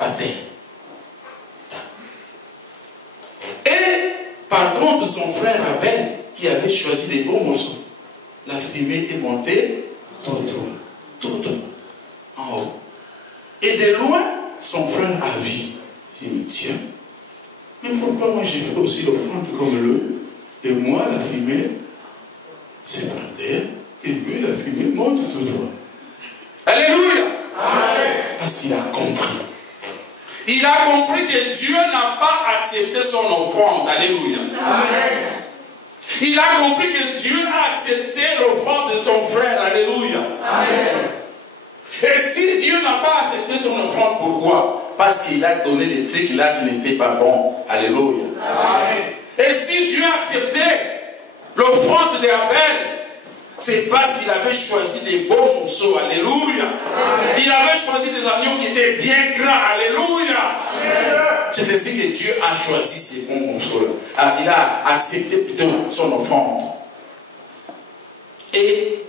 à terre. Et par contre, son frère Abel, qui avait choisi des bons morceaux, la fumée est montée tout droit, en haut. Et de loin, son frère a vu. Il me dit, tiens, mais pourquoi moi j'ai fait aussi l'offrande comme lui? Et moi, la fumée, c'est par terre, et lui, la fumée monte tout droit. Alléluia! Amen. Parce qu'il a compris. Il a compris que Dieu n'a pas accepté son offrande. Alléluia. Amen. Il a compris que Dieu a accepté l'offrande de son frère. Alléluia. Amen. Et si Dieu n'a pas accepté son offrande, pourquoi? Parce qu'il a donné des trucs là qui n'étaient pas bons. Alléluia. Amen. Et si Dieu a accepté l'offrande d'Abel, c'est parce qu'il avait choisi des bons morceaux. Alléluia. Amen. Il avait choisi des agneaux qui étaient bien grands. Alléluia. C'est ainsi que Dieu a choisi ces bons morceaux-là. Il a accepté plutôt son offrande. Et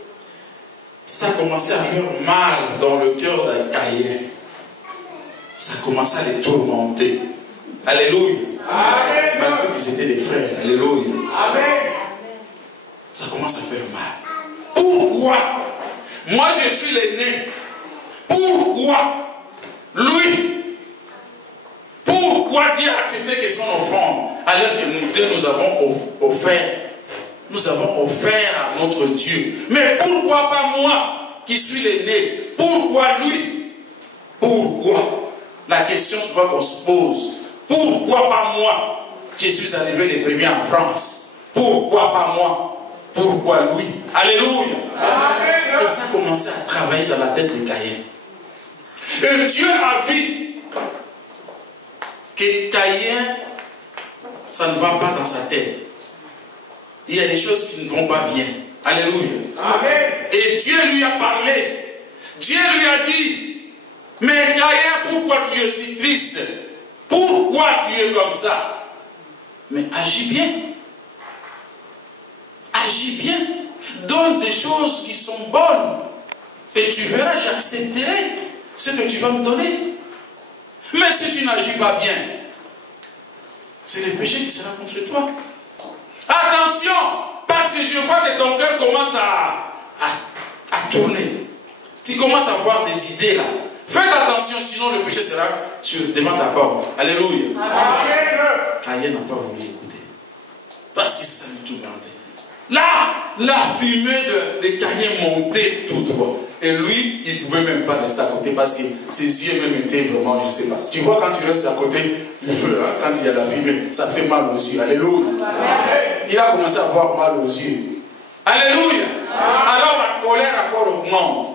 ça a commencé à faire mal dans le cœur de Caïn. Ça a commencé à les tourmenter. Alléluia. Amen. Malgré qu'ils étaient des frères. Alléluia. Amen. Ça commence à faire mal. Pourquoi? Moi je suis l'aîné. Pourquoi lui? Pourquoi Dieu a accepté que son offrande, alors que nous deux nous avons offert à notre Dieu? Mais pourquoi pas moi qui suis l'aîné? Pourquoi lui? Pourquoi? La question souvent qu'on se pose, pourquoi pas moi? Je suis arrivé les premiers en France. Pourquoi pas moi? Pourquoi lui? Alléluia. Amen. Et ça a commencé à travailler dans la tête de Caïn. Et Dieu a vu que Caïn, ça ne va pas dans sa tête. Il y a des choses qui ne vont pas bien. Alléluia. Amen. Et Dieu lui a parlé. Dieu lui a dit, mais Caïn, pourquoi tu es si triste? Pourquoi tu es comme ça? Mais agis bien. Agis bien. Donne des choses qui sont bonnes. Et tu verras, j'accepterai ce que tu vas me donner. Mais si tu n'agis pas bien, c'est le péché qui sera contre toi. Attention, parce que je vois que ton cœur commence à tourner. Tu commences à avoir des idées là. Faites attention, sinon le péché sera devant ta porte. Alléluia. Caïn n'a pas voulu écouter. Parce qu'il s'est tourmenté. Là, la fumée de Caïn montait tout droit. Et lui, il ne pouvait même pas rester à côté parce que ses yeux même étaient vraiment, je ne sais pas. Tu vois, quand tu restes à côté du feu, hein, quand il y a la fumée, ça fait mal aux yeux. Alléluia. Il a commencé à avoir mal aux yeux. Alléluia. Alors la colère encore augmente.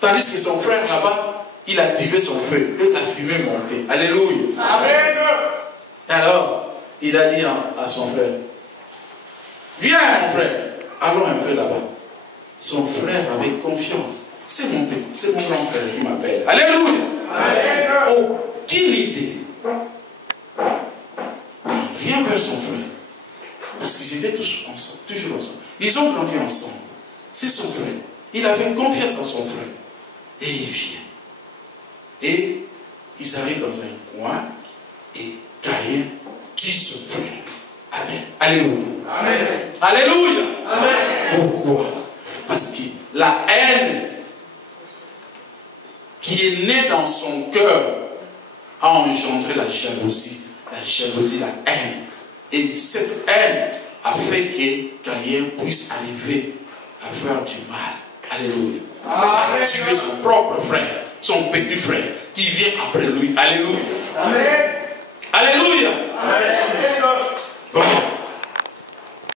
Tandis que son frère là-bas, il activait son feu et la fumée montait. Alléluia. Amen. Alors, il a dit à son frère, viens mon frère, allons un peu là-bas. Son frère avait confiance. C'est mon grand frère qui m'appelle. Alléluia. Amen. Aucune idée. Il vient vers son frère. Parce qu'ils étaient tous ensemble, toujours ensemble. Ils ont grandi ensemble. C'est son frère. Il avait confiance en son frère. Et il vient. Et ils arrivent dans un coin. Et Caïn tue son frère. Amen. Alléluia. Amen. Alléluia. Amen. Pourquoi? Parce que la haine qui est née dans son cœur a engendré la jalousie. La jalousie, la haine. Et cette haine a fait que Caïn puisse arriver à faire du mal. Alléluia. À tuer son propre frère, son petit frère, qui vient après lui. Alléluia. Amen. Alléluia. Amen.